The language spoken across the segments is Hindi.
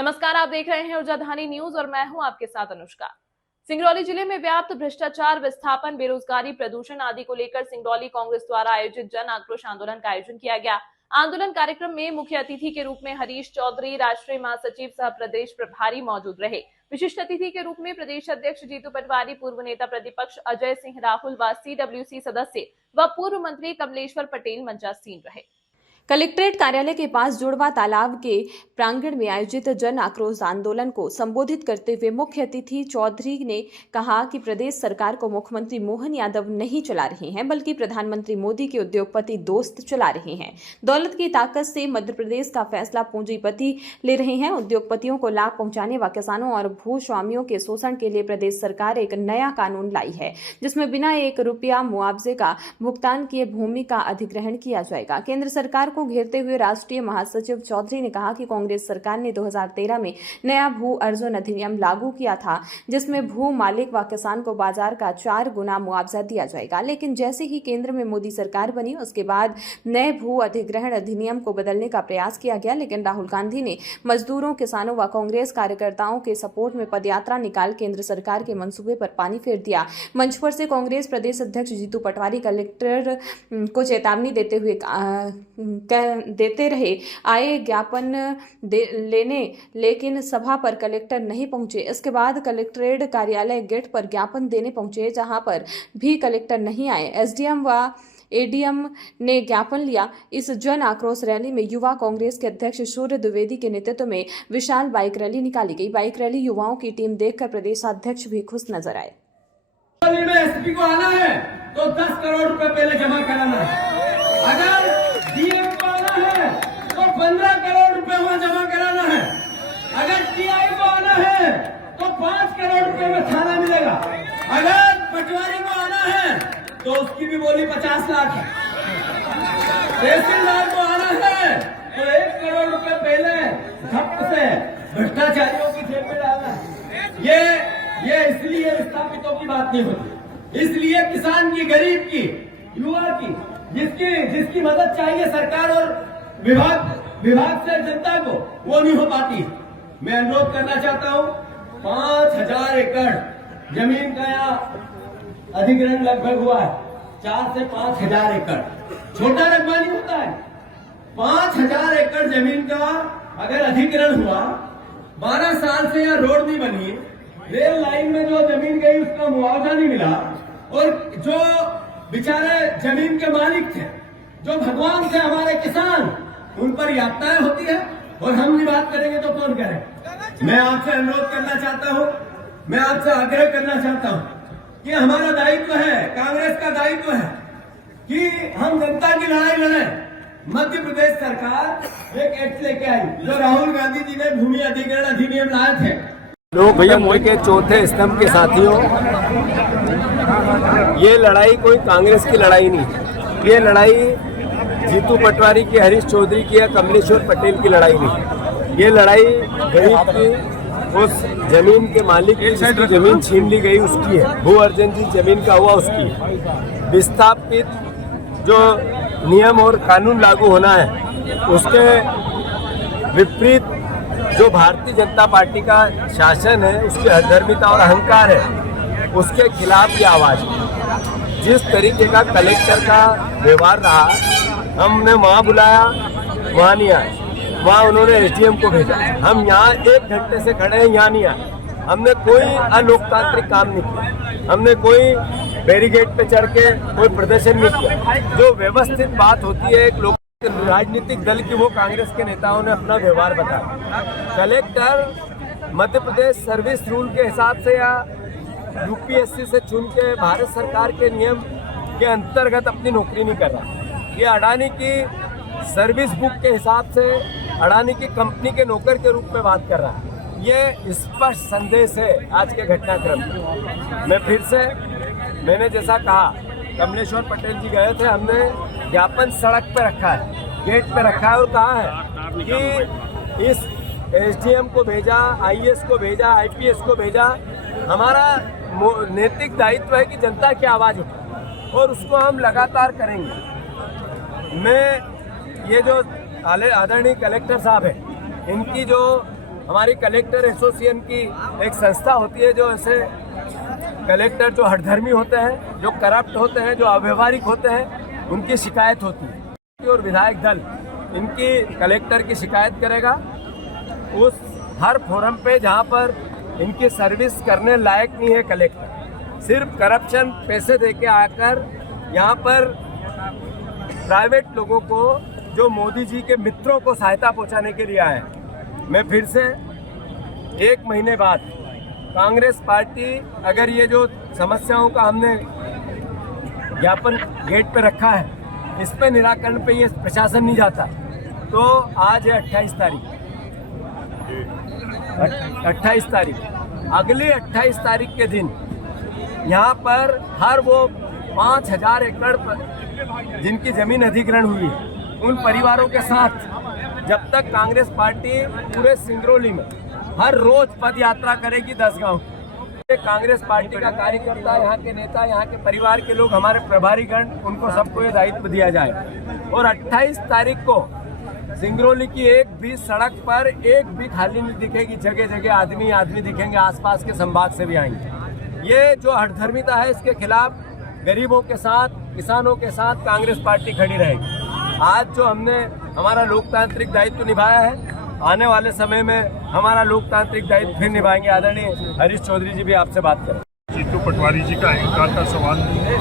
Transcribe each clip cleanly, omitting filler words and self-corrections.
नमस्कार, आप देख रहे हैं ऊर्जा धानी न्यूज और मैं हूं आपके साथ अनुष्का। सिंगरौली जिले में व्याप्त भ्रष्टाचार, विस्थापन, बेरोजगारी, प्रदूषण आदि को लेकर सिंगरौली कांग्रेस द्वारा आयोजित जन आक्रोश आंदोलन का आयोजन किया गया। आंदोलन कार्यक्रम में मुख्य अतिथि के रूप में हरीश चौधरी, राष्ट्रीय महासचिव सह प्रदेश प्रभारी मौजूद रहे। विशिष्ट अतिथि के रूप में प्रदेश अध्यक्ष जीतू पटवारी, पूर्व नेता प्रतिपक्ष अजय सिंह राहुल व CWC सदस्य व पूर्व मंत्री कमलेश्वर पटेल मंचासीन रहे। कलेक्ट्रेट कार्यालय के पास जुड़वा तालाब के प्रांगण में आयोजित जन आक्रोश आंदोलन को संबोधित करते हुए मुख्य अतिथि चौधरी ने कहा कि प्रदेश सरकार को मुख्यमंत्री मोहन यादव नहीं चला रहे हैं, बल्कि प्रधानमंत्री मोदी के उद्योगपति दोस्त चला रहे हैं। दौलत की ताकत से मध्य प्रदेश का फैसला पूंजीपति ले रहे हैं। उद्योगपतियों को लाभ पहुंचाने व किसानों और भूस्वामियों के शोषण के लिए प्रदेश सरकार एक नया कानून लाई है, जिसमें बिना 1 रुपया मुआवजे का भुगतान किए भूमि का अधिग्रहण किया जाएगा। केंद्र सरकार को घेरते हुए राष्ट्रीय महासचिव चौधरी ने कहा कि कांग्रेस सरकार ने 2013 में नया भू अर्जन अधिनियम लागू किया था, जिसमें भू मालिक व किसान को बाजार का 4 गुना मुआवजा दिया जाएगा। लेकिन जैसे ही केंद्र में मोदी सरकार बनी, उसके बाद नए भू अधिग्रहण अधिनियम को बदलने का प्रयास किया गया, लेकिन राहुल गांधी ने मजदूरों, किसानों व कांग्रेस कार्यकर्ताओं के सपोर्ट में पदयात्रा निकाल केंद्र सरकार के मंसूबे पर पानी फेर दिया। मंच पर से कांग्रेस प्रदेश अध्यक्ष जीतू पटवारी कलेक्टर को चेतावनी देते रहे, आए ज्ञापन लेने, लेकिन सभा पर कलेक्टर नहीं पहुंचे। इसके बाद कलेक्ट्रेट कार्यालय गेट पर ज्ञापन देने पहुंचे, जहां पर भी कलेक्टर नहीं आए। SDM व ADM ने ज्ञापन लिया। इस जन आक्रोश रैली में युवा कांग्रेस के अध्यक्ष सूर्य द्विवेदी के नेतृत्व में विशाल बाइक रैली निकाली गई। बाइक रैली युवाओं की टीम देखकर प्रदेशाध्यक्ष भी खुश नजर आए। SP को आना है तो 10 करोड़ रुपए पहले जमा कराना है। अगर DM को आना है तो 15 करोड़ रुपए वहां जमा कराना है। अगर TI को आना है तो 5 करोड़ रुपए में थाना मिलेगा। अगर पटवारी को आना है तो उसकी भी बोली 50 लाख है। तहसीलदार को आना है तो 1 करोड़ रुपए पहले धप से भ्रष्टाचारियों की जेब में डालना है। ये इसलिए विस्थापितों की बात नहीं होती, इसलिए किसान की, गरीब की, युवा की, जिसकी मदद चाहिए सरकार और विभाग से जनता को, वो नहीं हो पाती। मैं अनुरोध करना चाहता हूं, 5000 एकड़ जमीन का यहाँ अधिग्रहण लगभग हुआ है। 4 से 5000 एकड़ छोटा रकबा नहीं होता है। 5000 एकड़ जमीन का अगर अधिग्रहण हुआ, 12 साल से यहाँ रोड नहीं बनी, रेल लाइन में जो जमीन गई उसका मुआवजा नहीं मिला, और जो बेचारे जमीन के मालिक थे, जो भगवान थे हमारे किसान, उन पर यातनाएं होती है, और हम नहीं बात करेंगे तो कौन करे। मैं आपसे अनुरोध करना चाहता हूं, मैं आपसे आग्रह करना चाहता हूं कि हमारा दायित्व है, कांग्रेस का दायित्व है कि हम जनता की लड़ाई लड़ें। मध्य प्रदेश सरकार एक एक्ट लेके आई, जो राहुल गांधी जी ने भूमि अधिग्रहण अधिनियम लाए थे। लोकतंत्र के चौथे स्तंभ के साथियों, ये लड़ाई कोई कांग्रेस की लड़ाई नहीं, ये लड़ाई जीतू पटवारी की, हरीश चौधरी की या कमलेश्वर पटेल की लड़ाई नहीं। ये लड़ाई गरीब की, उस जमीन के मालिक की जिसकी जमीन छीन ली गई उसकी है, भू अर्जन जी जमीन का हुआ उसकी है। विस्थापित जो नियम और कानून लागू होना है, उसके विपरीत जो भारतीय जनता पार्टी का शासन है, उसकी अधर्मिता और अहंकार है, उसके खिलाफ ये आवाज है। जिस तरीके का कलेक्टर का व्यवहार रहा, हमने वहाँ बुलाया, वहाँ नहीं आए, वहाँ उन्होंने SDM को भेजा, हम यहाँ 1 घंटे से खड़े हैं, यहाँ नहीं आए। हमने कोई अलोकतांत्रिक काम नहीं किया, हमने कोई बैरिकेड पे चढ़ के कोई प्रदर्शन नहीं किया। जो व्यवस्थित बात होती है एक राजनीतिक दल की, वो कांग्रेस के नेताओं ने अपना व्यवहार बताया। Collector Madhya Pradesh service rule के हिसाब से या UPSC से चुन के भारत सरकार के नियम के अंतर्गत अपनी नौकरी नहीं कर रहा। ये अडानी की सर्विस बुक के हिसाब से अडानी की कंपनी के नौकर के रूप में बात कर रहा है। ये स्पष्ट संदेश है आज के घटनाक्रम में। मैं फिर से, मैंने जैसा कहा, कमलेश्वर पटेल जी गए थे, हमने ज्ञापन सड़क पे रखा है, गेट पे रखा है, और कहा है कि इस SDM को भेजा, IAS को भेजा, IPS को भेजा। हमारा नैतिक दायित्व है कि जनता की आवाज़ उठाए, और उसको हम लगातार करेंगे। मैं ये जो आदरणीय कलेक्टर साहब हैं, इनकी जो हमारी कलेक्टर एसोसिएशन की एक संस्था होती है, जो ऐसे कलेक्टर जो हठधर्मी होते हैं, जो करप्ट होते हैं, जो अव्यवहारिक होते हैं, उनकी शिकायत होती है। और विधायक दल इनकी कलेक्टर की शिकायत करेगा उस हर फोरम पे जहाँ पर इनकी सर्विस करने लायक नहीं है कलेक्टर, सिर्फ करप्शन पैसे देके आकर यहाँ पर प्राइवेट लोगों को, जो मोदी जी के मित्रों को सहायता पहुँचाने के लिए आए। मैं फिर से 1 महीने बाद कांग्रेस पार्टी, अगर ये जो समस्याओं का हमने ज्ञापन गेट पे रखा है, इस पे निराकरण पे ये प्रशासन नहीं जाता, तो आज है 28 तारीख, 28 तारीख, अगली 28 तारीख के दिन यहाँ पर हर वो 5000 एकड़ पर जिनकी जमीन अधिग्रहण हुई है, उन परिवारों के साथ जब तक कांग्रेस पार्टी पूरे सिंगरौली में हर रोज पद यात्रा करेगी 10 गांव, कांग्रेस पार्टी का कार्यकर्ता, यहाँ के नेता, यहाँ के परिवार के लोग, हमारे प्रभारीगण, उनको सबको ये दायित्व दिया जाए। और 28 तारीख को सिंगरौली की एक भी सड़क पर एक भी खाली नहीं दिखेगी, जगह जगह आदमी दिखेंगे, आसपास के संभाग से भी आएंगे। ये जो हठधर्मिता है, इसके खिलाफ गरीबों के साथ, किसानों के साथ कांग्रेस पार्टी खड़ी रहेगी। आज जो हमने हमारा लोकतांत्रिक दायित्व निभाया है, आने वाले समय में हमारा लोकतांत्रिक दायित्व फिर निभाएंगे। आदरणीय हरीश चौधरी जी भी आपसे बात करें। जीतू पटवारी जी का अहंकार का सवाल नहीं है,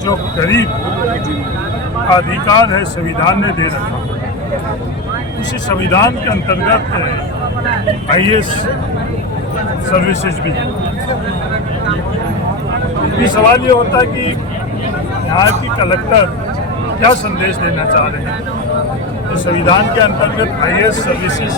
जो करीब अधिकार है संविधान ने दे रखा, उसी संविधान के अंतर्गत IAS सर्विसेज भी है। ये सवाल ये होता है कि यहाँ की कलेक्टर क्या संदेश देना चाह रहे हैं, तो संविधान के अंतर्गत IAS सर्विसेज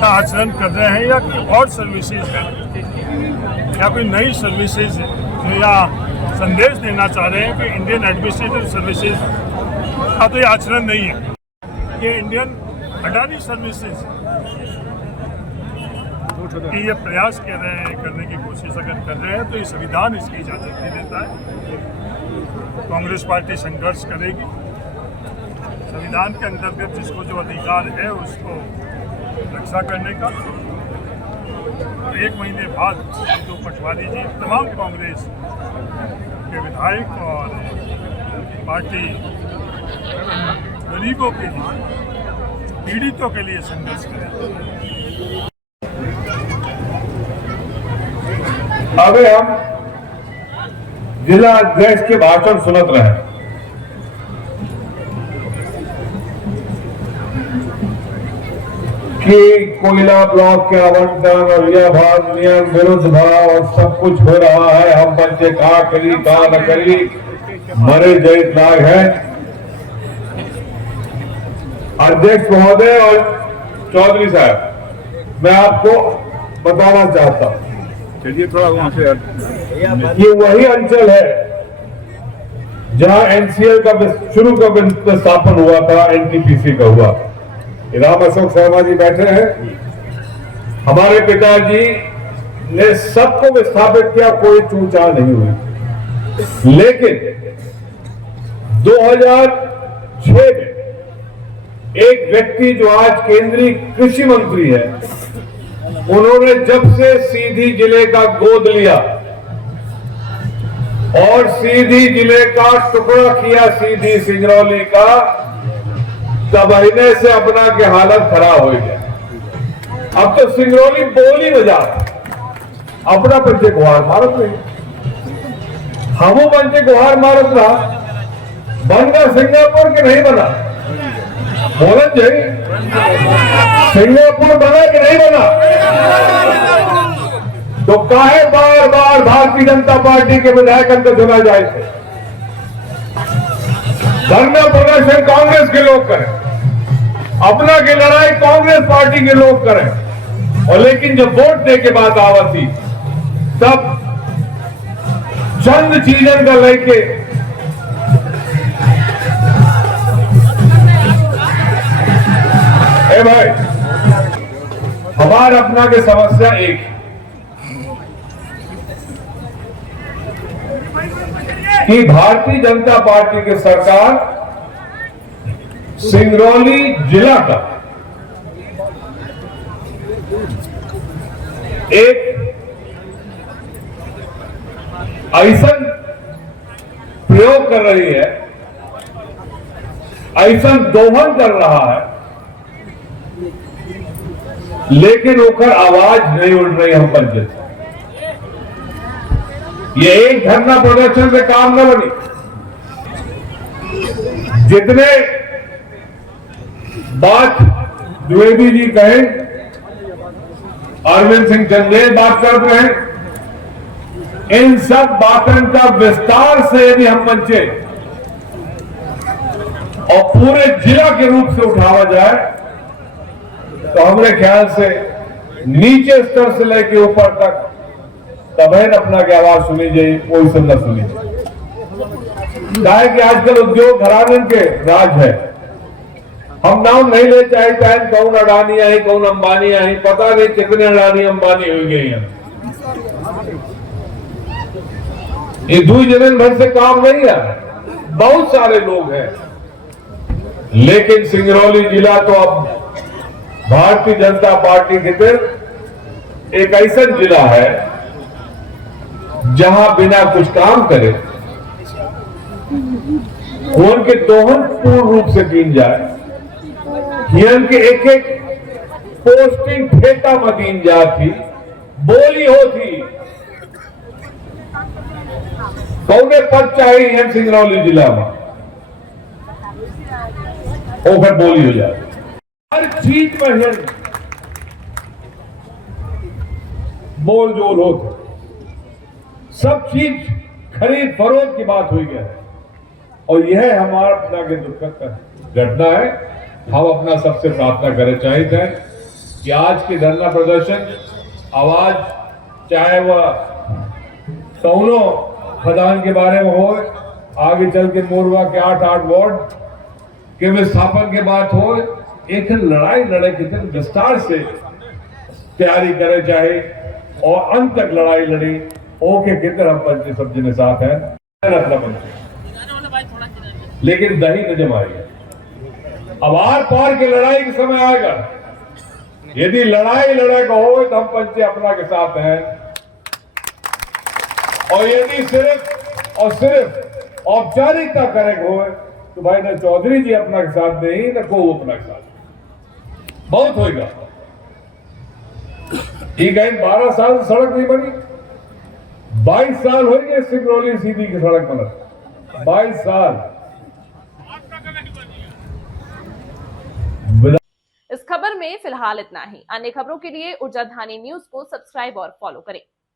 का आचरण कर रहे हैं या कोई और सर्विसेज है, या कोई नई सर्विसेज है, या संदेश देना चाह रहे हैं कि इंडियन एडमिनिस्ट्रेटिव सर्विसेज का तो ये आचरण नहीं है, ये इंडियन अडानी सर्विसेज कि ये प्रयास कर रहे हैं, करने की कोशिश अगर कर रहे हैं तो ये संविधान इसकी इजाज़त नहीं देता है। कांग्रेस पार्टी संघर्ष करेगी, संविधान के अंतर्गत जिसको जो अधिकार है उसको रक्षा करने का। 1 महीने बाद जीतू पटवारी जी तमाम कांग्रेस के विधायक और पार्टी गरीबों के लिए, पीड़ितों के लिए संघर्ष करेगी। अभी हम जिला अध्यक्ष के भाषण सुनत रहे, कि कोयला ब्लॉक के आवंटन और यह भाग नियम विरुद्ध भाव और सब कुछ हो रहा है, हम बच्चे कहा करी कहा न करी, मरे जयित नाग है। अध्यक्ष महोदय और चौधरी साहब, मैं आपको बताना चाहता हूं, चलिए थोड़ा वहां से, ये वही अंचल है जहां NCL का शुरू का स्थापन हुआ था, NTPC का हुआ। राम अशोक शर्मा जी बैठे हैं, हमारे पिताजी ने सबको विस्थापित किया, कोई चूचा नहीं हुई। लेकिन 2006 में एक व्यक्ति जो आज केंद्रीय कृषि मंत्री है, उन्होंने जब से सीधी जिले का गोद लिया और सीधी जिले का टुकड़ा किया, सीधी सिंगरौली का, तब महीने से अपना के हालत खराब हो गया। अब तो सिंगरौली बोली बजा अपना पंचे गुहार मारत रही, हमू पंचे गुहार मारत रहा, बनगा सिंगापुर के नहीं बना, बोलन जाए सिंगापुर बना कि नहीं बना, तो काहे बार बार भारतीय जनता पार्टी के विधायक को चुना जाए। धरना प्रदर्शन कांग्रेस के लोग करें, अपना की लड़ाई कांग्रेस पार्टी के लोग करें, और लेकिन जब वोट दे के बाद आवती तब चंद चीजन का लेके भाई, हमारा अपना की समस्या एक है कि भारतीय जनता पार्टी की सरकार सिंगरौली जिला का एक ऐसा प्रयोग कर रही है, ऐसा दोहन कर रहा है, लेकिन ओकर आवाज नहीं उड़ रही हम पंचायत। ये एक धरना प्रदर्शन से काम न बनी। जितने बात द्विवेदी जी कहे, अरविंद सिंह चंदेल बात करते हैं, इन सब बातों का विस्तार से यदि हम मंचे और पूरे जिला के रूप से उठावा जाए तो हमारे ख्याल से नीचे स्तर से लेकर ऊपर तक तबैन अपना की आवाज सुनी जाए, कोई से न सुनी जाए। चाहे कि आजकल उद्योग घराने के राज है, हम नाम नहीं ले चाहते हैं कौन अडानी आई कौन अंबानी आई, पता नहीं कितने अडानी अंबानी हो गई हैं। ये दुई जन भर से काम नहीं है, बहुत सारे लोग हैं, लेकिन सिंगरौली जिला तो अब भारतीय जनता पार्टी के तरफ एक ऐसा जिला है जहां बिना कुछ काम करे उनके दोहन पूर्ण रूप से कीन जाए, के एक एक पोस्टिंग फेटा मदीन जाती बोली होती, कौने पद चाहिए हम सिंगरौली जिला में, वो फिर बोली हो जाती। हर चीज में है बोल जोल होते, सब चीज खरीद फरोख्त की बात हुई है, और यह हमारा अपना के दुखद घटना है। हम अपना सबसे प्रार्थना करें चाहते हैं कि आज के धरना प्रदर्शन आवाज चाहे वह दोनों खदान के बारे में हो, आगे चल के मोरवा के 8 वार्ड के विस्थापन के बात हो, एक लड़ाई लड़े कितने विस्तार से तैयारी करे चाहे और अंत तक लड़ाई लड़ी ओके कितने हम पंच सब जिन्हें साथ है अपना पंच, लेकिन दही न जमाएगा। अब आर पार के लड़ाई के समय आएगा, यदि लड़ाई लड़ेगा हो तो हम पंच अपना के साथ हैं, और यदि सिर्फ और सिर्फ औपचारिकता करेगा हो तो भाई न चौधरी जी अपना के साथ नहीं न को अपना के साथ, बहुत होगा। ठीक है, 12 साल से सड़क नहीं बनी, 22 साल हो गए सिंगरौली सीधी की सड़क बना, 22 साल। इस खबर में फिलहाल इतना ही। अन्य खबरों के लिए ऊर्जा धानी न्यूज को सब्सक्राइब और फॉलो करें।